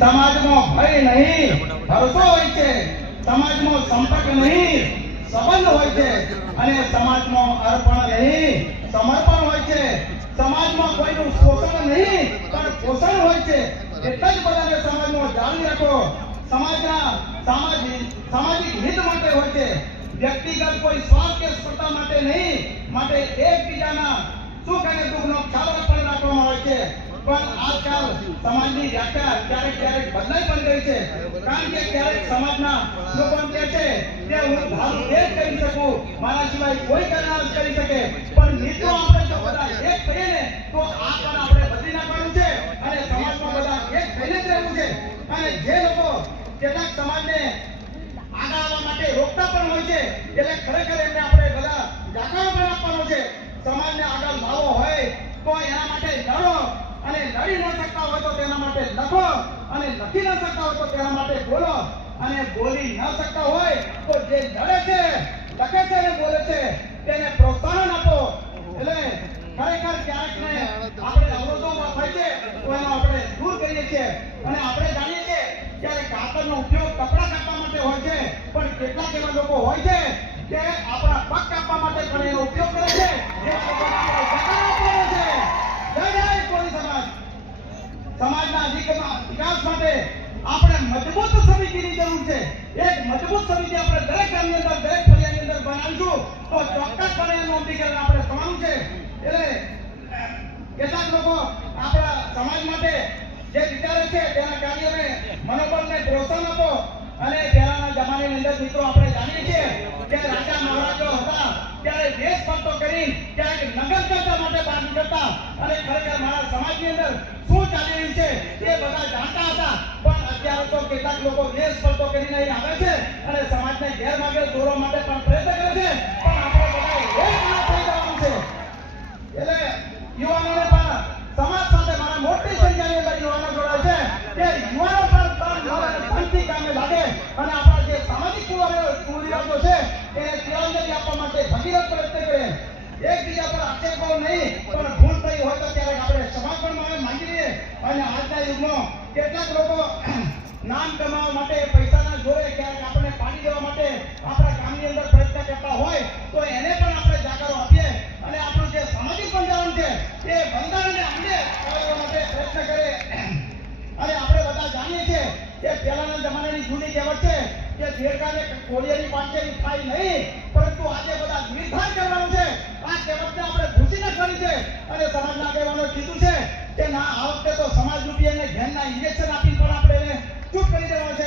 સમાજમાં ભય નહીં ભરોસો હોય છે, સમાજમાં સંપર્ક નહીં સંબંધ હોય છે, અને સમાજમાં અર્પણ નહીં સમર્પણ હોય છે, સમાજમાં કોઈનું શોષણ નહીં પણ પોષણ હોય છે. એટલે જ બધાને સમાજમાં જાળવી રાખો. સમાજના સામાજિક હિત માટે હોય છે, વ્યક્તિગત કોઈ સ્વાર્થ કે સ્પર્ધા માટે નહીં. માટે એકબીજાના સુખ અને દુઃખનો ખ્યાલ પણ રાખવામાં આવે છે. પણ આજકાલ સમાજની વ્યાખ્યા ક્યારેક બદલાઈ પણ ગઈ છે. કારણ કે ક્યારેક સમાજના લોકો કહે છે કે હું ધારું એ જ કરી શકું, મારા સિવાય કોઈ કલ્યાણ કરી શકે. પણ મિત્રો આપણે જો બધા એક થઈએ ને તો આ પણ આપણે બદલી નાખવાનું છે અને સમાજમાં બધા એક થઈને જ રહેવું છે. અને જે લોકો કેટલાક સમાજને આગળ આવવા માટે રોકતા પણ હોય છે, એટલે ખરેખર એમને આપણે બધા જાકારો પણ આપવાનો છે. સમાજને આગળ લાવવો હોય તો એના માટે લડો, અને લડી ન શકતા હોય તો તેના માટે લખો, અને લખી ન શકતા હોય તો તેના માટે બોલો, અને બોલી ન શકતા હોય તો જે લડે છે, લખે છે અને બોલે છે તેને પ્રોત્સાહન આપો. એટલે ખરેખર ક્યારેક ને આપણે અવરોધો થાય છે તો એનો આપણે દૂર કરીએ છીએ. અને આપણે જાણીએ છીએ ત્યારે કાતરનો ઉપયોગ કપડા કાપવા માટે હોય છે, પણ કેટલાક એવા લોકો હોય છે કે આપણા પગ કાપવા માટે પણ એનો ઉપયોગ કરે છે. સમાજના વિકાસ માટે આપણે મજબૂત સમિતિની જરૂર છે. એક મજબૂત સમિતિ આપણે દરેક ગામની અંદર, દરેક ફળિયાની અંદર બનાવીશું તો ચોક્કસપણે એનું અમલીકરણ આપણે થવાનું છે. એટલે કેટલાક લોકો આપણા સમાજ માટે જે વિચારે છે તેના કાર્યોને મનોબળને પ્રોત્સાહન આપો. અને પહેલાના જમાનાની અંદર મિત્રો આપણે જાણીએ છીએ કે રાજા મહારાજો હતા ત્યારે દેશ ફરતો કરી ક્યારેક નગર કરતા માટે બહાર નીકળતા, અને ખરેખર મારા સમાજની અંદર શું ચાલી રહ્યું છે એ બધા જાણતા હતા. પણ અત્યારે તો કેટલાક લોકો દેશ ફરતો કરીને અહીં આવે છે અને સમાજને ગેરમાર્ગે દોરવા માટે પણ પ્રયત્ન કરે છે. પણ આપણે બધા એક ના થઈ જવાનું છે. એટલે યુવાનોને પણ સમાજ સાથે મારા મોટી સંખ્યાની અંદર યુવાનો જોડાય છે કે યુવાનો પણ શાંતિ કામે લાગે અને આપણા જે સામાજિક કુરિવાજો છે એને તિરંદાજી આપવા માટે ભગીરથ પ્રયત્ન કરે. એકબીજા પર આક્ષેપો નહીં, પણ ભૂલ થઈ હોય તો ક્યારેક આપણે ક્ષમાપણ માંગી લઈએ. અને આજના યુગમાં કેટલાક લોકો નામ કમાવા માટે, પૈસાના જોરે ક્યારેક આપણને પાડી દેવા માટે આપણા ગામની અંદર પ્રયત્ન કરતા હોય તો એને પણ આપણે જાકારો આપીએ અને આપણું જે સામાજિક બંધારણ છે એ બંધારણને અંગે કરવા માટે પ્રયત્ન કરે. અને આપણે બધા જાણીએ છીએ કે પહેલાના જમાનાની જૂની કહેવત છે કે દેડકાને કોળિયાની પાંચેરી થાય નહીં, પરંતુ આજે બધા નિર્ધાર કરવાનું છે. આ કહેવતને આપણે ભૂસી નાખવાની છે. અને સમાજના આગેવાનો કીધું છે કે ના, આ વખતે તો સમાજ રૂપી અને ઘેરના ઇન્જેક્શન આપી પણ આપણે એને ચૂપ કરી દેવાનું છે,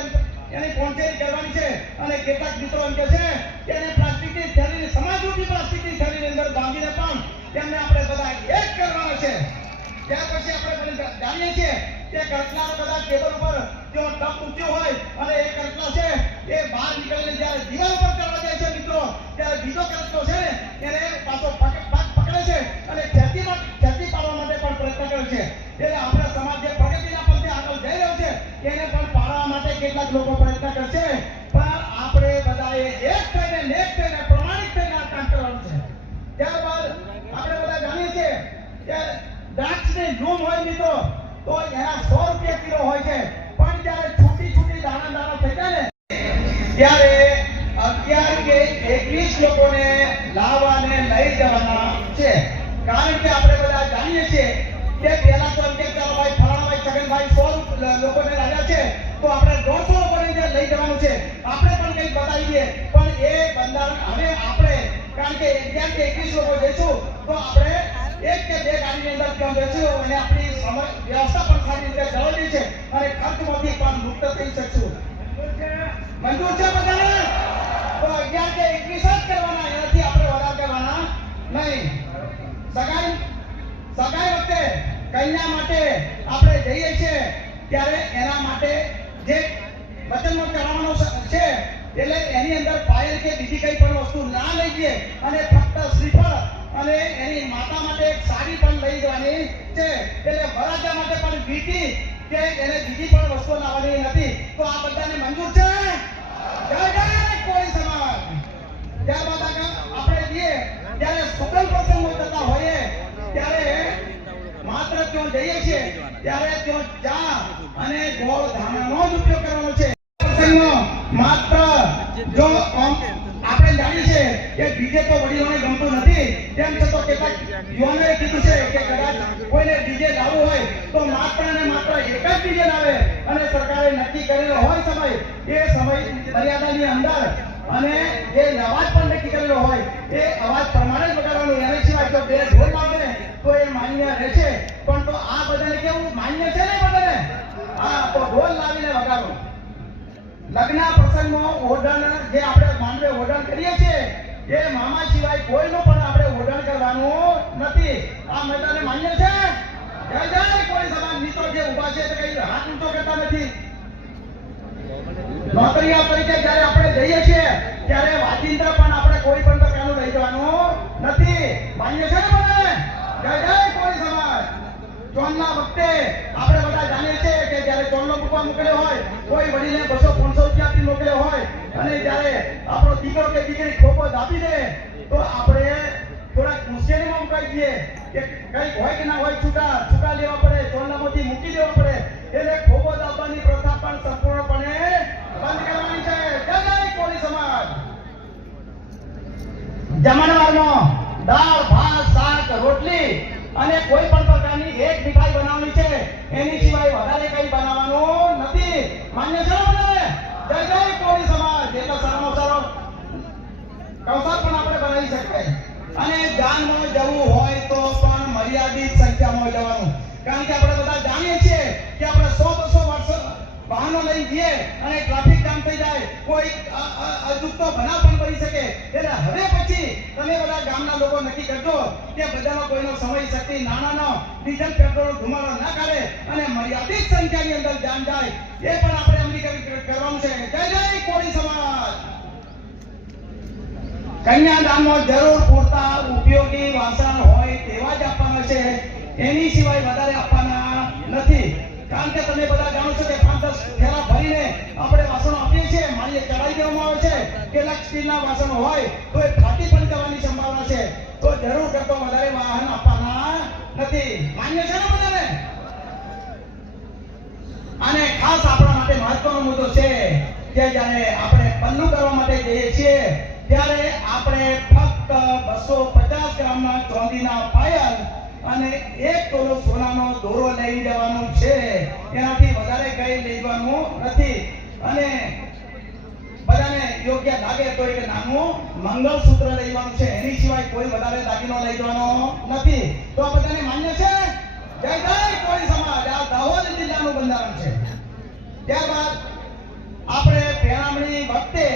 એની પહોંચેરી કરવાની છે. અને કેટલાક મિત્રો એમ કહે છે કે એને પ્લાસ્ટિકની થેલીની, સમાજ રૂપી પ્લાસ્ટિકની થેલીની અંદર બાંધીને પણ તેમને આપણે બધા એક કરવાના છે. ત્યાર પછી આપણે જાણીએ છીએ કે કરટલાનો કદાચ ટેબલ ઉપર જો ટપ મૂક્યો હોય અને એ કરટલા છે એ બહાર નીકળીને જ્યારે દિવાલ ઉપર કરવા જાય છે મિત્રો, ત્યારે બીજો કરટલો છે ને એને પાછો પકડે છે અને ખેતી પાડવા માટે પણ પ્રયત્ન કરે છે. એટલે આપણા સમાજ જે પ્રગતિના પંથે આગળ જઈ રહ્યો છે એને પણ પાડવા માટે કેટલાક લોકો પ્રયત્ન કરશે. પણ આપણે બધાએ એક થઈને પ્રમાણિક થઈને આ કામ કરવાનું છે. ત્યારબાદ આપણે બધા જાણીએ છીએ કે દ્રાક્ષની લૂમ હોય મિત્રો તો એના 100 રૂપિયા કિલો હોય છે, પણ જ્યારે છૂટી દાણા થઈ જાય ને ત્યારે 11 કે 21 લોકોને લાવવાને લઈ જવાના છે. કારણ કે આપણે બધા જાણીએ છીએ કે પહેલા તો એમ કે ભાઈ ફલાણાભાઈ છગનભાઈ 100 લોકોને લાવ્યા છે તો આપણે 150 લોકોને લઈ જવાનું છે. આપણે પણ કંઈક બતાવીએ. પણ એ બંધારણ હવે આપણે, કારણ કે 11 કે 21 લોકો જઈશું તો આપણે 1 કે 2 ગાડીની અંદર ક્યાં જઈશું અને આપણી વ્યવસ્થા પણ સારી રીતે જળવાઈ છે અને ખર્ચમાંથી પણ મુક્ત થઈ શકશું. મંજૂર છે બધાને? તો 11 કે 21 જ કરવાના, એનાથી આપણે વધારે કરવાના નહીં. સગાઈ વખતે કન્યા માટે આપણે જઈએ છીએ ત્યારે એના માટે જે વચનનો કરાવવાનો છે એટલે એની અંદર પાયલ કે બીજી કઈ પણ વસ્તુ ના લઈ જઈએ અને ફક્ત શ્રીફળ અને એની માતા માટે એક સાડી પણ લઈ જવાની છે. એટલે વરાજા માટે પણ વીટી કે એને બીજી પણ વસ્તુ લાવવાની નથી. તો આ બધાને મંજૂર છે? જય જય કોળી સમાજ. ત્યારબાદ આપણે જઈએ ત્યારે સુગલ પ્રસંગમાં જતા હોઈએ ત્યારે માત્ર ત્યાં જઈએ છીએ ત્યારે ત્યાં ચા અને ગોળ ધાણાનો જ ઉપયોગ કરવાનો છે. પ્રસંગમાં માત્ર જો આપણે જાણીએ છીએ કે ડીજે તો વડીલોને ગમતું નથી, તેમ છતાં કેટલાક યુવાનોએ કીધું છે કે કદાચ કોઈને ડીજે લાવવું હોય તો માત્ર ને માત્ર એક જ ડીજે લાવે અને સરકારે નક્કી કરેલો હોય સમય, એ સમય મર્યાદાની અંદર અને જે અવાજ પણ નક્કી કરેલો હોય એ અવાજ પ્રમાણે જ વગાડવાનું. એને સિવાય જો બે ઢોલ વાગે ને તો એ માન્ય રહેશે, પણ તો આ બધાને કેવું માન્ય છે ને બધાને? હા, તો ઢોલ લાવીને વગાડો. લગ્ન પ્રસંગમાં ઓઢણ જે આપણે માંડવે ઓઢણ કરીએ છીએ એ મામા સિવાય કોઈનું પણ આપણે ઓઢણ કરવાનું નથી. આ મેદાને માન્ય છે? જય જય કોઈ સમાજ મિત્રો જે ઊભા છે તે કઈ હાથ ઊંચો કરતા નથી. નોકરીયા તરીકે જ્યારે આપણે જઈએ છીએ ત્યારે વાજિંત્ર પણ આપણે કોઈ પણ પ્રકારનું લઈ જવાનું નથી. માન્ય છે ને બધાને? જય જય કોઈ સમાજ. ચોલના વખતે આપણે બધા જાણીએ છીએ કે જ્યારે ચોલનો મૂકવા મોકલ્યો હોય, કોઈ વડીલે 200-500 રૂપિયાથી મોકલ્યો હોય અને જ્યારે આપણો દીકરો કે દીકરી ખોપો દાબી દે તો આપણે થોડાક મુશ્કેલીમાં મુકાઈ જઈએ કે કંઈક હોય કે ના હોય, છૂટા લેવા પડે, ચોલનામાંથી મૂકી દેવા પડે. એટલે ખોપો દાબવાની પ્રથા પણ સંપૂર્ણપણે બંધ કરવાની છે. જય જય કોળી સમાજ. જમણવારમાં દાળ ભાત શાક રોટલી અને કોઈ પણ પ્રકારની એક મીઠાઈ બનાવવાની છે, એની સિવાય વધારે કંઈ બનાવવાનું નથી. માન્ય છે ને બધાને? જય જય કોળી સમાજ. એટલે સારામાં સારો કૌશલ પણ આપણે બનાવી શકીએ. અને જાનમાં જવું હોય તો પણ મર્યાદિત સંખ્યામાં જવાનું, કારણ કે આપણે બધા જાણીએ છીએ કે આપણે 100-200 વર્ષ વાહનો લઈ જઈએ અને ટ્રાફિક જામ થઈ જાય, કોઈ અજુગતો બનાવ પણ બની શકે. એટલે હવે પછી તમે બધા ગામના લોકો નક્કી કરજો કે બધાનો કોઈનો સમય શક્તિ નાનાનો ડીઝલ પેટ્રોલ ધુમાડો ના કરે અને મર્યાદિત સંખ્યાની અંદર જાન જાય, એ પણ આપણે અમલીકરણ કરવાનું છે. જય જય કોળી સમાજ. કન્યાદાનમાં જરૂર પૂરતા ઉપયોગી વાસણ હોય તેવા જ આપવાના છે, એની સિવાય વધારે આપવાના નથી. કારણ કે તમે બધા જાણો છો કે 5-10 થેલા ભરીને આપણે વાસણો આપીએ છીએ, માળીએ ચડાવી દેવામાં આવે છે. કેટલાક સ્ટીલના વાસણો હોય તો એ ફાટી પણ જવાની સંભાવના છે, તો જરૂર કરતો વધારે વાહન આપવાના નથી. માન્ય છે ને બધાને? અને ખાસ આપણા માટે મહત્વનો મુદ્દો છે કે જ્યારે આપણે પલ્લુ કરવા માટે જઈએ છીએ ત્યારે આપણે ફક્ત 250 ગ્રામના ચાંદીના પાયલ અને 1 તોલો સોનાનો દોરો લઈ જવાનું છે. એનાથી વધારે કંઈ લઈ જવાનું નથી. અને બધાને યોગ્ય લાગે તો એક નાનું મંગળસૂત્ર લઈ જવાનું છે, એની સિવાય કોઈ વધારે દાગીનો લઈ જવાનો નથી. તો આ બધાને માન્ય છે? જય જય કોળી સમાજ. આ દાહોદ જિલ્લાનું બંધારણ છે. ત્યારબાદ આપણે પહેરામણી વખતે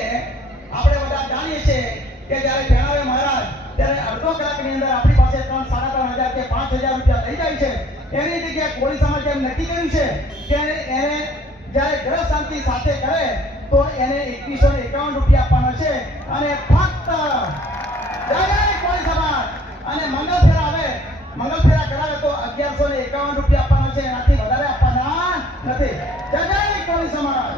આપણે બધા જાણીએ છીએ કે જ્યારે પહેરાવે મહારાજ ત્યારે અડધો કલાકની અંદર આપણી પાસે 3,500 કે 5,000 રૂપિયા થઈ જાય છે. એની જગ્યાએ કોળી સમાજે એમ નક્કી કર્યું છે કે એને જ્યારે ગ્રહ શાંતિ સાથે કરે તો એને 2151 રૂપિયા આપવાના છે. અને ફક્ત જય જય કોળી સમાજ. અને મંગળફેરા કરાવે તો 1151 રૂપિયા આપવાના છે, એનાથી વધારે આપવાના નથી. જય જય કોળી સમાજ.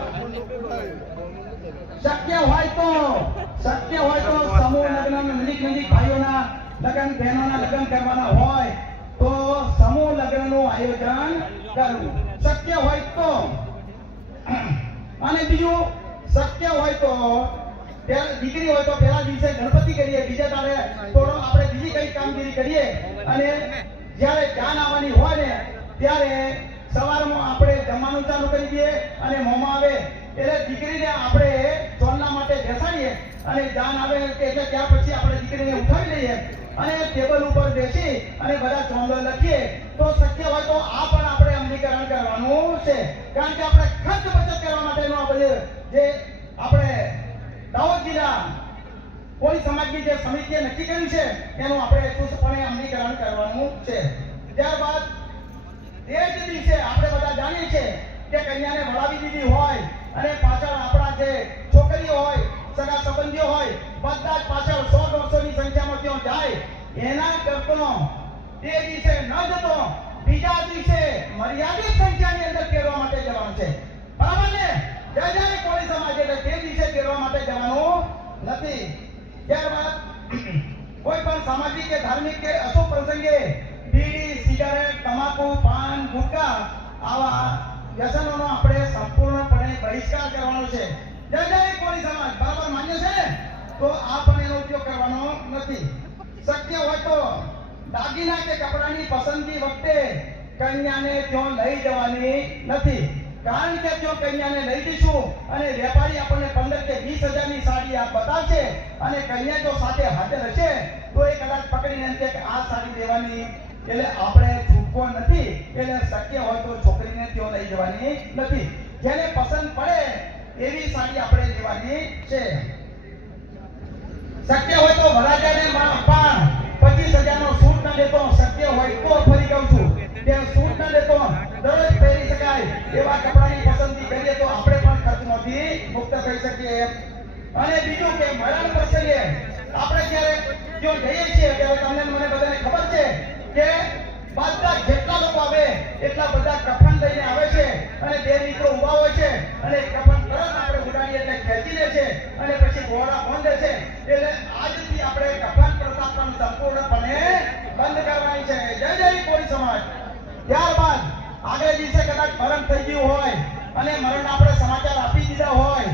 શક્ય હોય તો સમૂહ લગ્ન, નજીક ભાઈઓના લગ્ન, બહેનોના લગ્ન કરવાના હોય તો સમૂહ લગ્નનું આયોજન કરવું. શક્ય હોય તો. અને બીજું, શક્ય હોય તો દીકરી હોય તો પહેલા દિવસે ગણપતિ કરીએ, બીજા તારે થોડો આપણે બીજી કઈ કામગીરી કરીએ અને જ્યારે જાન આવવાની હોય ને ત્યારે સવારમાં આપણે જમવાનું ચાલુ કરી દઈએ અને મોંમાં આવે એટલે દીકરીને આપણે ચોલના માટે બેસાડીએ અને જાન આવે એટલે ત્યાર પછી આપણે દીકરીને ઉઠાવી લઈએ અને ટેબલ ઉપર બેસી અને બધા ચોંદો લખીએ. તો શક્ય હોય તો આ પણ આપણે અમલીકરણ કરવાનું છે, કારણ કે આપણે ખર્ચ બચત કરવા માટેનું આ બધું જે આપણે દાહોદ જિલ્લા કોળી સમાજની જે સમિતિએ નક્કી કર્યું છે એનું આપણે ચુસ્તપણે અમલીકરણ કરવાનું છે. ત્યારબાદ એ જ દિવસે આપણે બધા જાણીએ છીએ કે કન્યાને વળાવી દીધી હોય અને પાછળ આપણા જે છોકરીઓ હોય, સગા સંબંધીઓ હોય, બધા જ પાછળ 100-150 ની સંખ્યામાં ત્યાં જાય. એના કરતો તે દિવસે ન જતો બીજા દિવસે મર્યાદિત સંખ્યાની અંદર ફેરવા માટે જવાનું છે. બરાબર ને? જય જય કોળી સમાજ. એટલે તે દિવસે ફેરવા માટે જવાનું નથી. ત્યારબાદ કોઈ પણ સામાજિક કે ધાર્મિક કે અશુભ પ્રસંગે બીડી, સિગારેટ, તમાકુ, પાન, ગુટકા આવા વ્યસનોનો આપણે બહિષ્કાર કરવાનો છે. જય જય કોળી સમાજ, બરાબર માન્ય છે ને? તો આ પણ એનો ઉપયોગ કરવાનો નથી. શક્ય હોય તો દાગીના કે કપડાની પસંદગી વખતે કન્યાને ત્યાં લઈ જવાની નથી. કારણ કે જો કન્યાને લઈ જઈશું અને વેપારી આપણને 15 કે 20 હજારની સાડી આ બતાવશે અને કન્યા જો સાથે હાજર હશે તો એ કદાચ પકડીને એમ કે આ સાડી દેવાની, એટલે આપણે છૂટકો નથી. એટલે શક્ય હોય તો છોકરીને ત્યાં લઈ જવાની નથી. જેને પસંદ પડે એવી સાડી આપણે લેવાની છે. શક્ય હોય તો વરાજાને પણ 25,000 નો સૂટ ન દેતો. શક્ય હોય તો ફરી કહું છું કે સૂટ ન દેતો, દરરોજ પહેરી શકાય એવા કપડાની પસંદગી કરીએ તો આપણે પણ ખર્ચમાંથી મુક્ત થઈ શકીએ. અને બીજું કે મરણ પ્રસંગે આપણે જ્યારે જો જઈએ છીએ ત્યારે તમને મને બધાને ખબર છે કે બધા જેટલા લોકો આવે એટલા બધા કફન લઈને આવે છે અને બે મિત્રો ઊભા હોય છે અને કફન તરત આપણે ઉડાડીએ એટલે ખેંચી લે છે અને પછી ઘોડા બાંધે છે. એટલે આજથી આપણે કફન પ્રથા પણ સંપૂર્ણપણે બંધ કરવાની છે. જય જય કોળી સમાજ. ત્યારબાદ આગળ દિવસે કદાચ મરણ થઈ ગયું હોય અને મરણના આપણે સમાચાર આપી દીધા હોય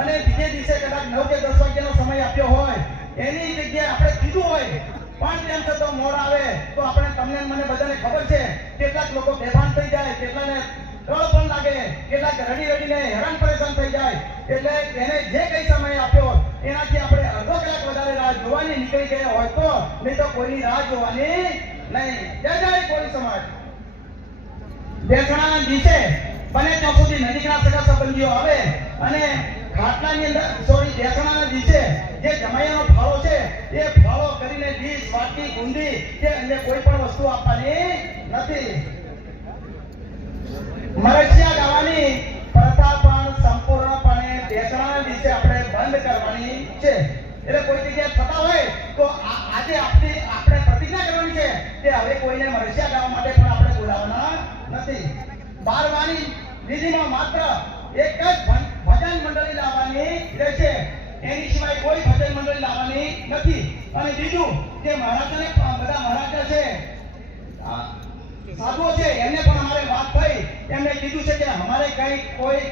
અને બીજે દિવસે કદાચ 9 કે 10 વાગ્યાનો સમય આપ્યો હોય, એની જગ્યાએ આપણે કીધું હોય પણ તેમ છતાં મોડ આવે તો આપણે તમને મને બધાને ખબર છે કેટલાક લોકો બેભાન થઈ જાય, કેટલાને ડર પણ લાગે, કેટલાક રડીને હેરાન પરેશાન થઈ જાય. એટલે એને જે કઈ સમય આપ્યો એનાથી આપણે અડધો કલાક વધારે રાહ જોવાની નીકળી ગયા હોય તો, નહીં તો કોઈની રાહ જોવાની નહીં. જય જય કોળી સમાજ. બેસણાના દિવસે બને ત્યાં સુધી નજીકના સગા સંબંધીઓ આવે અને ખાટલાની અંદર બેસણાના દિવસે જે જમાઈયાનો ફાળો છે એ ફાળો કરીને ડીશ, વાટકી, ગુંદી કે અન્ય કોઈ પણ વસ્તુ આપવાની નથી. મરચિયા ગાવાની પ્રથા પણ સંપૂર્ણપણે બેસણાના દિવસે આપણે બંધ કરવાની છે. એટલે કોઈ જગ્યાએ થતા હોય તો આજે આપણે પ્રતિજ્ઞા કરવાની છે કે હવે કોઈને મરચિયા ગાવા માટે પણ આપણે બોલાવવાના નથી. બારવાની વિધિમાં માત્ર એક જ ભજન મંડળી લાવવાની રહેશે. એની સિવાય કોઈ ભજન મંડળી લાવવાની નથી. અને બીજું કે મહારાજાને બધા મહારાજા છે, સાધુઓ છે, એમને પણ અમારે વાત થઈ, એમને કીધું છે કે અમારે કઈ કોઈ